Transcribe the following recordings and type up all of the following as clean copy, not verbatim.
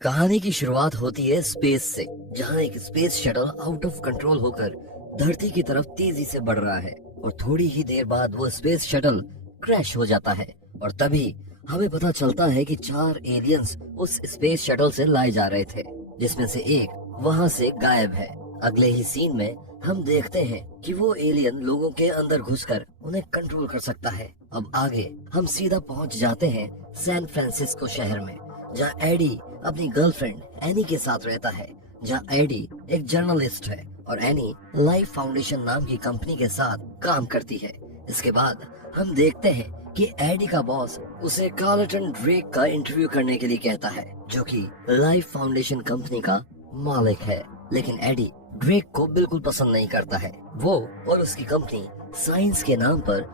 कहानी की शुरुआत होती है स्पेस से, जहां एक space shuttle out of control होकर धरती की तरफ तेजी से बढ़ रहा है और थोड़ी ही देर बाद वो स्पेस शटल क्रैश हो जाता है। और तभी हमें पता चलता है कि 4 एलियंस उस स्पेस शटल से लाए जा रहे थे, जिसमें से एक वहां से गायब है। अगले ही सीन में हम देखते हैं कि वो एलियन लोगों के अंदर घुसकर उन्हें कंट्रोल कर सकता है। अब आगे हम सीधा पहुंच जाते हैं सैन फ्रांसिस्को शहर में, जहाँ एडी अपनी गर्लफ्रेंड एनी के साथ रहता है। जहाँ एडी एक जर्नलिस्ट है और एनी लाइफ फाउंडेशन नाम की कंपनी के साथ काम करती है। इसके बाद हम देखते हैं कि एडी का बॉस उसे कार्लटन ड्रेक का इंटरव्यू करने के लिए कहता है, जो कि लाइफ फाउंडेशन कंपनी का मालिक है। लेकिन एडी ड्रेक को बिल्कुल पसंद नहीं करता है। वो और उसकी कंपनी साइंस के नाम पर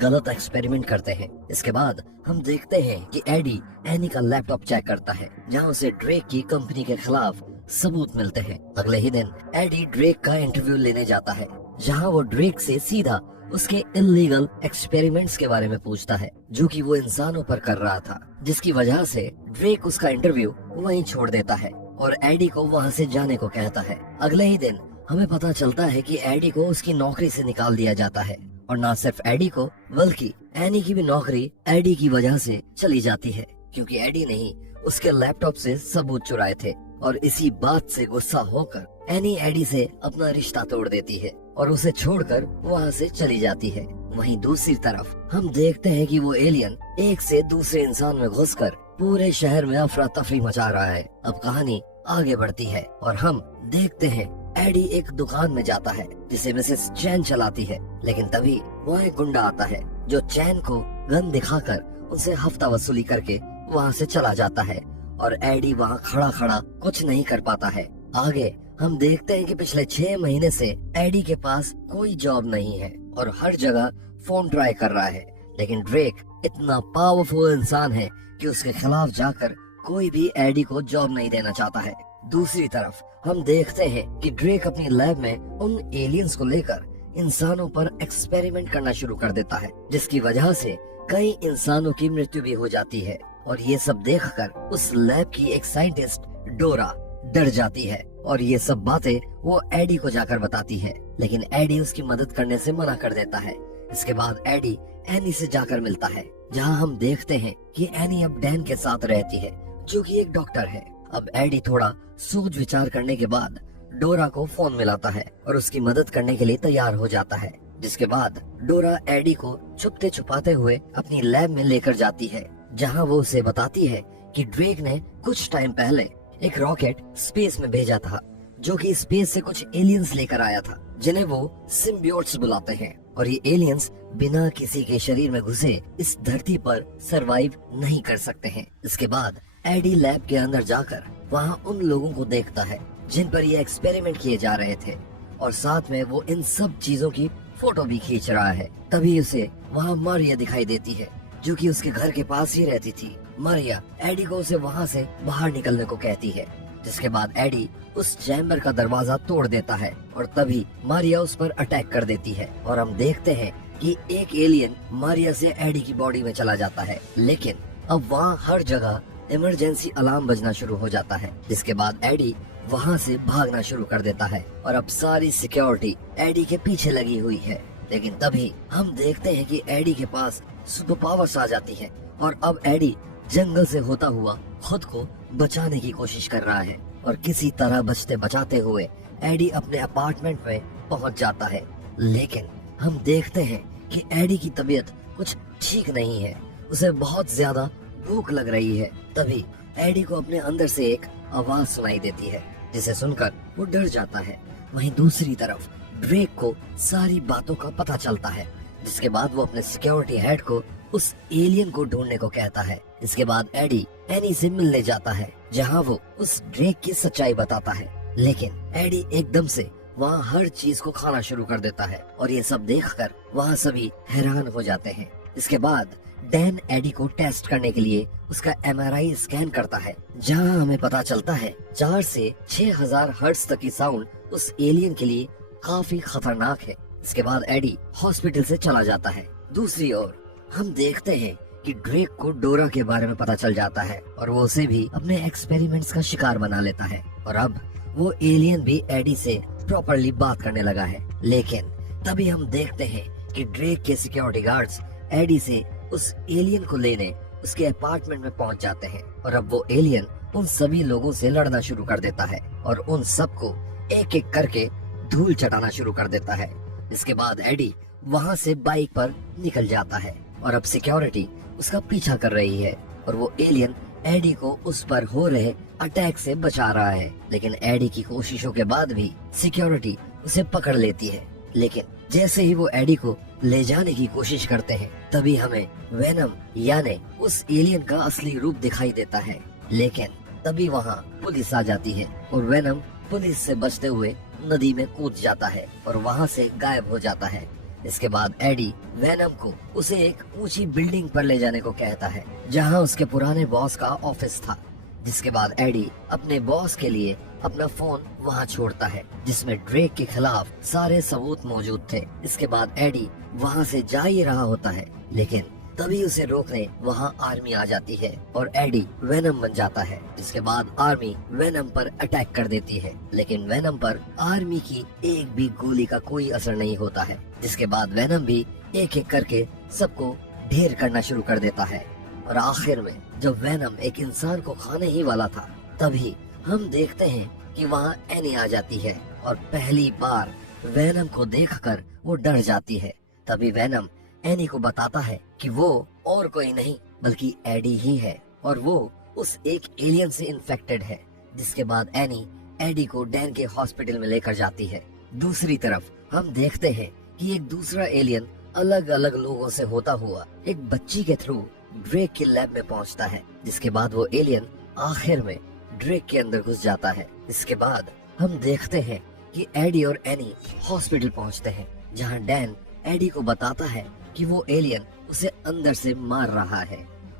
गलत एक्सपेरिमेंट करते हैं। इसके बाद हम देखते हैं कि एडी एनी का लैपटॉप चेक करता है, जहां उसे ड्रेक की कंपनी के खिलाफ सबूत मिलते हैं। अगले ही दिन एडी ड्रेक का इंटरव्यू लेने जाता है, जहां वो ड्रेक से सीधा उसके इल्लीगल एक्सपेरिमेंट्स के बारे में पूछता है, जो कि वो इंसानों पर कर रहा था, जिसकी वजह से ड्रेक उसका इंटरव्यू वहीं छोड़ देता है और एडी को वहां से जाने को कहता है। अगले ही दिन हमें पता चलता है कि एडी को उसकी नौकरी से निकाल दिया जाता है, और ना सिर्फ एडी को बल्कि एनी की भी नौकरी एडी की वजह से चली जाती है, क्योंकि एडी ने ही उसके लैपटॉप से सबूत चुराए थे। और इसी बात से गुस्सा होकर एनी एडी से अपना रिश्ता तोड़ देती है और उसे छोड़कर वहाँ से चली जाती है। वहीं दूसरी तरफ हम देखते हैं कि वो एलियन एक से दूसरे इंसान में घुसकर पूरे शहर में अफरा तफरी मचा रहा है। अब कहानी आगे बढ़ती है और हम देखते हैं एडी एक दुकान में जाता है, जिसे मिसेस चैन चलाती है। लेकिन तभी वहाँ एक गुंडा आता है, जो चैन को गन दिखाकर उनसे हफ्ता वसूली करके वहाँ से चला जाता है, और एडी वहाँ खड़ा खड़ा कुछ नहीं कर पाता है। आगे हम देखते हैं कि पिछले 6 महीने से एडी के पास कोई जॉब नहीं है और हर जगह फोन ट्राई कर रहा है। लेकिन ड्रेक इतना पावरफुल इंसान है कि उसके खिलाफ जाकर कोई भी एडी को जॉब नहीं देना चाहता है। दूसरी तरफ हम देखते हैं कि ड्रेक अपनी लैब में उन एलियंस को लेकर इंसानों पर एक्सपेरिमेंट करना शुरू कर देता है, जिसकी वजह से कई इंसानों की मृत्यु भी हो जाती है। और ये सब देखकर उस लैब की एक साइंटिस्ट डोरा डर जाती है और ये सब बातें वो एडी को जाकर बताती है। लेकिन एडी उसकी मदद करने से मना कर देता है। इसके बाद एडी एनी से जाकर मिलता है, जहाँ हम देखते हैं कि एनी अब डैन के साथ रहती है, जो कि एक डॉक्टर है। अब एडी थोड़ा सोच विचार करने के बाद डोरा को फोन मिलाता है और उसकी मदद करने के लिए तैयार हो जाता है। जिसके बाद डोरा एडी को छुपते छुपाते हुए अपनी लैब में लेकर जाती है, जहां वो उसे बताती है कि ड्रेक ने कुछ टाइम पहले एक रॉकेट स्पेस में भेजा था, जो कि स्पेस से कुछ एलियंस लेकर आया था, जिन्हें वो सिम्बियोट्स बुलाते हैं। और ये एलियंस बिना किसी के शरीर में घुसे इस धरती पर सरवाइव नहीं कर सकते हैं। इसके बाद एडी लैब के अंदर जाकर वहाँ उन लोगों को देखता है जिन पर ये एक्सपेरिमेंट किए जा रहे थे, और साथ में वो इन सब चीजों की फोटो भी खींच रहा है। तभी उसे वहाँ मारिया दिखाई देती है, जो कि उसके घर के पास ही रहती थी। मारिया एडी को उसे वहाँ से बाहर निकलने को कहती है, जिसके बाद एडी उस चैम्बर का दरवाजा तोड़ देता है और तभी मारिया उस पर अटैक कर देती है। और हम देखते हैं कि एक एलियन मारिया से एडी की बॉडी में चला जाता है। लेकिन अब वहाँ हर जगह इमरजेंसी अलार्म बजना शुरू हो जाता है, जिसके बाद एडी वहाँ से भागना शुरू कर देता है और अब सारी सिक्योरिटी एडी के पीछे लगी हुई है। लेकिन तभी हम देखते हैं कि एडी के पास सुपर पावर्स आ जाती है और अब एडी जंगल से होता हुआ खुद को बचाने की कोशिश कर रहा है। और किसी तरह बचते बचाते हुए एडी अपने अपार्टमेंट में पहुंच जाता है। लेकिन हम देखते हैं कि एडी की तबीयत कुछ ठीक नहीं है, उसे बहुत ज्यादा भूख लग रही है। तभी एडी को अपने अंदर से एक आवाज सुनाई देती है, जिसे सुनकर वो डर जाता है। वहीं दूसरी तरफ ड्रेक को सारी बातों का पता चलता है, जिसके बाद वो अपने सिक्योरिटी हेड को उस एलियन को ढूंढने को कहता है। इसके बाद एडी एनी से मिलने जाता है, जहां वो उस ड्रेक की सच्चाई बताता है। लेकिन एडी एकदम से वहाँ हर चीज को खाना शुरू कर देता है और ये सब देखकर वहाँ सभी हैरान हो जाते हैं। इसके बाद डैन एडी को टेस्ट करने के लिए उसका MRI स्कैन करता है, जहां हमें पता चलता है 4 से 6000 हर्ट्ज तक की साउंड उस एलियन के लिए काफी खतरनाक है। इसके बाद एडी हॉस्पिटल से चला जाता है। दूसरी ओर हम देखते हैं कि ड्रेक को डोरा के बारे में पता चल जाता है और वो उसे भी अपने एक्सपेरिमेंट्स का शिकार बना लेता है। और अब वो एलियन भी एडी से प्रॉपरली बात करने लगा है। लेकिन तभी हम देखते हैं कि ड्रेक के सिक्योरिटी गार्ड्स एडी से उस एलियन को लेने उसके अपार्टमेंट में पहुंच जाते हैं और अब वो एलियन उन सभी लोगों से लड़ना शुरू कर देता है और उन सबको एक एक करके धूल चटाना शुरू कर देता है। इसके बाद एडी वहां से बाइक पर निकल जाता है और अब सिक्योरिटी उसका पीछा कर रही है और वो एलियन एडी को उस पर हो रहे अटैक से बचा रहा है। लेकिन एडी की कोशिशों के बाद भी सिक्योरिटी उसे पकड़ लेती है। लेकिन जैसे ही वो एडी को ले जाने की कोशिश करते हैं तभी हमें वेनम यानी उस एलियन का असली रूप दिखाई देता है। लेकिन तभी वहाँ पुलिस आ जाती है और वेनम पुलिस से बचते हुए नदी में कूद जाता है और वहाँ से गायब हो जाता है। इसके बाद एडी वेनम को उसे एक ऊंची बिल्डिंग पर ले जाने को कहता है जहाँ उसके पुराने बॉस का ऑफिस था। जिसके बाद एडी अपने बॉस के लिए अपना फोन वहाँ छोड़ता है जिसमें ड्रेक के खिलाफ सारे सबूत मौजूद थे। इसके बाद एडी वहाँ से जा ही रहा होता है लेकिन तभी उसे रोकने वहाँ आर्मी आ जाती है और एडी वेनम बन जाता है। इसके बाद आर्मी वेनम पर अटैक कर देती है लेकिन वेनम पर आर्मी की एक भी गोली का कोई असर नहीं होता है। जिसके बाद वेनम भी एक एक करके सबको ढेर करना शुरू कर देता है और आखिर में जब वेनम एक इंसान को खाने ही वाला था तभी हम देखते हैं कि वहाँ एनी आ जाती है और पहली बार वेनम को देखकर वो डर जाती है। तभी वेनम एनी को बताता है कि वो और कोई नहीं बल्कि एडी ही है और वो उस एक एलियन से इन्फेक्टेड है। जिसके बाद एनी एडी को डैन के हॉस्पिटल में लेकर जाती है। दूसरी तरफ हम देखते हैं कि एक दूसरा एलियन अलग अलग लोगों से होता हुआ एक बच्ची के थ्रू ड्रेक के लैब में पहुंचता है। जिसके बाद वो एलियन आखिर में ड्रेक के अंदर घुस जाता है। इसके बाद हम देखते हैं कि एडी और एनी हॉस्पिटल पहुंचते हैं जहां डैन एडी को बताता है कि वो एलियन उसे अंदर से मार रहा है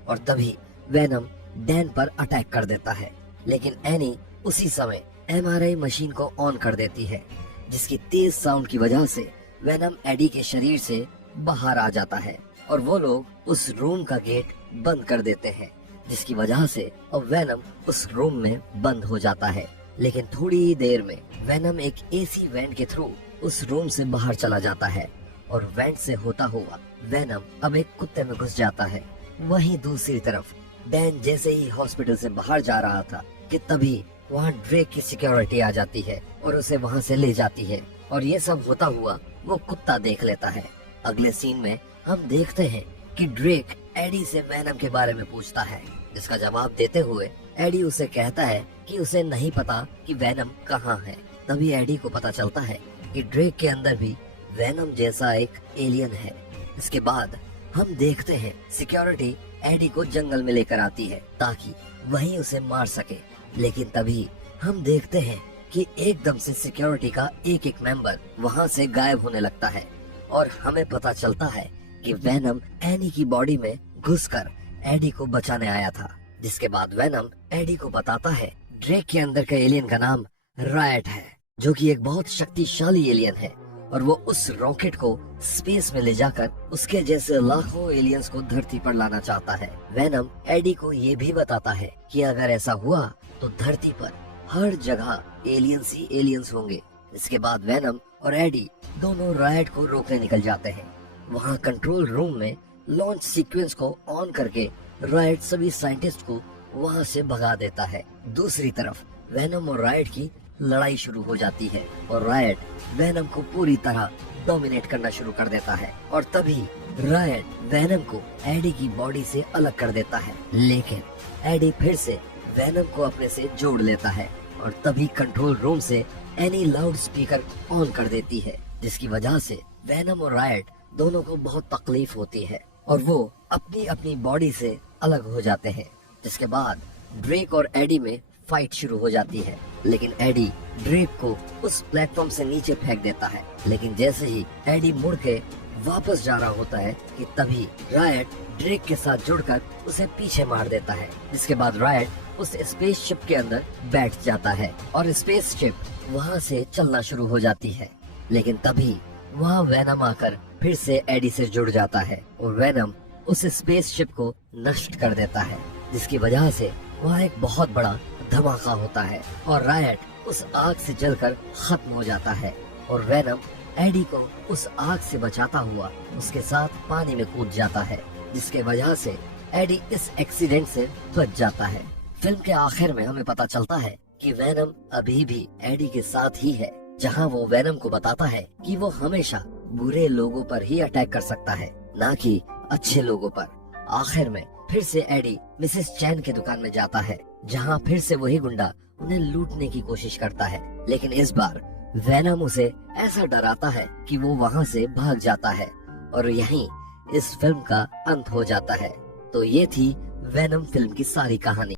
और तभी वेनम डैन पर अटैक कर देता है। लेकिन एनी उसी समय एमआरआई मशीन को ऑन कर देती है जिसकी तेज साउंड की वजह से वेनम एडी के शरीर से बाहर आ जाता है और वो लोग उस रूम का गेट बंद कर देते हैं जिसकी वजह से अब वेनम उस रूम में बंद हो जाता है। लेकिन थोड़ी ही देर में वेनम एक एसी वेंट के थ्रू उस रूम से बाहर चला जाता है और वेंट से होता हुआ वेनम अब एक कुत्ते में घुस जाता है। वहीं दूसरी तरफ डैन जैसे ही हॉस्पिटल से बाहर जा रहा था कि तभी वहाँ ड्रेक की सिक्योरिटी आ जाती है और उसे वहाँ से ले जाती है और ये सब होता हुआ वो कुत्ता देख लेता है। अगले सीन में हम देखते हैं कि ड्रेक एडी से वेनम के बारे में पूछता है जिसका जवाब देते हुए एडी उसे कहता है कि उसे नहीं पता कि वेनम कहाँ है। तभी एडी को पता चलता है कि ड्रेक के अंदर भी वेनम जैसा एक एलियन है। इसके बाद हम देखते हैं सिक्योरिटी एडी को जंगल में लेकर आती है ताकि वहीं उसे मार सके। लेकिन तभी हम देखते हैं कि एकदम से सिक्योरिटी का एक एक मेंबर वहां से गायब होने लगता है और हमें पता चलता है कि वेनम एनी की बॉडी में घुसकर एडी को बचाने आया था। जिसके बाद वेनम एडी को बताता है ड्रेक के अंदर का एलियन का नाम रायट है जो कि एक बहुत शक्तिशाली एलियन है और वो उस रॉकेट को स्पेस में ले जाकर उसके जैसे लाखों एलियंस को धरती पर लाना चाहता है। वेनम एडी को ये भी बताता है कि अगर ऐसा हुआ तो धरती पर हर जगह एलियंस ही एलियंस होंगे। इसके बाद वेनम और एडी दोनों रायट को रोकने निकल जाते हैं। वहाँ कंट्रोल रूम में लॉन्च सीक्वेंस को ऑन करके रायट सभी साइंटिस्ट को वहाँ से भगा देता है। दूसरी तरफ वेनम और रायट की लड़ाई शुरू हो जाती है और रायट वेनम को पूरी तरह डोमिनेट करना शुरू कर देता है और तभी रायट वेनम को एडी की बॉडी से अलग कर देता है। लेकिन एडी फिर से वेनम को अपने से जोड़ लेता है और तभी कंट्रोल रूम से एनी लाउड स्पीकर ऑन कर देती है जिसकी वजह से वेनम और रायट दोनों को बहुत तकलीफ होती है और वो अपनी अपनी बॉडी से अलग हो जाते हैं। जिसके बाद ड्रेक और एडी में फाइट शुरू हो जाती है लेकिन एडी ड्रेक को उस प्लेटफॉर्म से नीचे फेंक देता है। लेकिन जैसे ही एडी मुड़ के वापस जा रहा होता है कि तभी रायट ड्रेक के साथ जुड़कर उसे पीछे मार देता है। जिसके बाद रायट उस स्पेसशिप के अंदर बैठ जाता है और स्पेसशिप वहाँ से चलना शुरू हो जाती है। लेकिन तभी वहाँ वेनम आकर फिर से एडी से जुड़ जाता है और वेनम उस स्पेसशिप को नष्ट कर देता है, जिसकी वजह से वहाँ एक बहुत बड़ा धमाका होता है और रायट उस आग से जलकर खत्म हो जाता है और वेनम एडी को उस आग से बचाता हुआ उसके साथ पानी में कूद जाता है, जिसके वजह से एडी इस एक्सीडेंट से बच जाता है। फिल्म के आखिर में हमें पता चलता है कि वेनम अभी भी एडी के साथ ही है, जहां वो वेनम को बताता है कि वो हमेशा बुरे लोगों पर ही अटैक कर सकता है, ना कि अच्छे लोगों पर। आखिर में फिर से एडी मिसेस चैन की दुकान में जाता है, जहां फिर से वही गुंडा उन्हें लूटने की कोशिश करता है, लेकिन इस बार वेनम उसे ऐसा डराता है कि वो वहां से भाग जाता है और यहीं इस फिल्म का अंत हो जाता है। तो ये थी वेनम फिल्म की सारी कहानी।